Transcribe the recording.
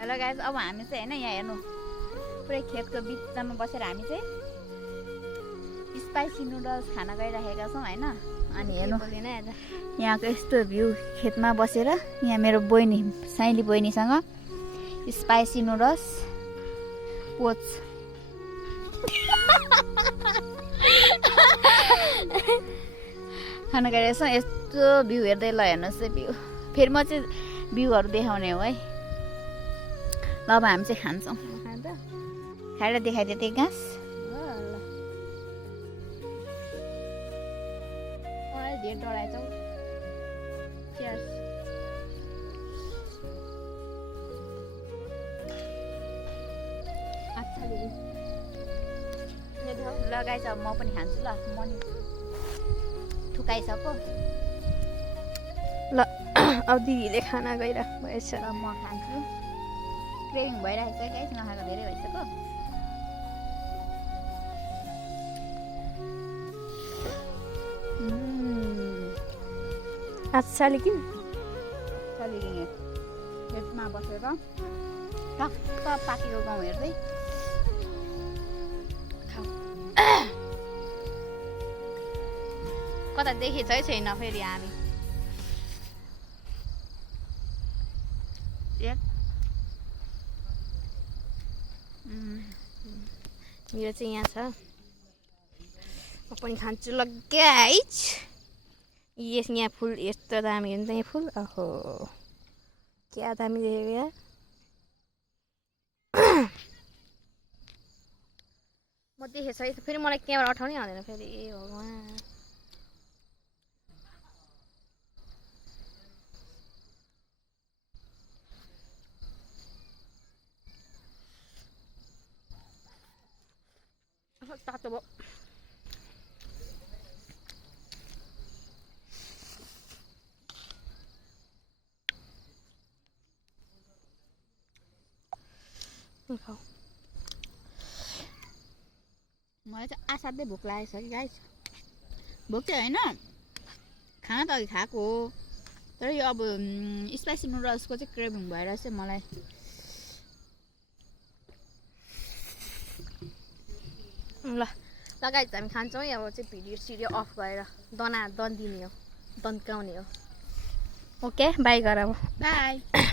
Hello guys, अब हामी चाहिँ हैन यहाँ हेर्नु पुरै खेतको बिचमा बसेर हामी चाहिँ स्पाइसी नुडल्स खान गइरहेका छौँ हैन। अनि हेर्नु यहाँको यस्तो भ्यू खेतमा बसेर यहाँ मेरो बहिनी साइली बहिनीसँग स्पाइसी नुडल्स पोच खान गइरहेको छौँ। यस्तो भ्यू हेर्दै ल हेर्नुहोस् है भ्यू। फेरि म चाहिँ भ्यूहरू देखाउने हो है। ल अब हामी चाहिँ खान्छौँ। खाएर देखाइदिए त्यही घाँस धेरै डराएछौ। चियर्स। ल गाइस अब म पनि खान्छु ल। म नि थुकाइसक्यो ल। अब दिदीले खाना गइराख्नु भएछ। ल म खान्छु। क्रेभिङ भइरहेको छ गाइस, नखाएको धेरै भइसक्यो। अच्छा लेकिन खेतमा बसेर टक्क पाकेको गाउँ हेर्दै कता देखेछ है छैन फेरि हामी। मेरो चाहिँ यहाँ छ। म पनि खान्छु ल गाइस। यस यहाँ फुल यस्तो दामी हुन्छ यहाँ फुल। ओहो क्या दामी देखेको यार। म देखेँ है फेरि मलाई क्यामेरा अठाउनै आउँदैन फेरि। ए भगवान्। तातो भयो। मलाई चाहिँ असाध्यै भोक लागेको छ कि गाइस। भोक चाहिँ होइन, खाना त अघि खाएको हो, तर यो अब स्पाइसी नुडल्सको चाहिँ क्रेभिङ भएर चाहिँ मलाई। ल गाइस हामी खान्छौँ है। अब चाहिँ भिडियो सिडियो अफ गरेर दन दिने हो, दन्काउने हो। ओके बाई गर अब। बाई।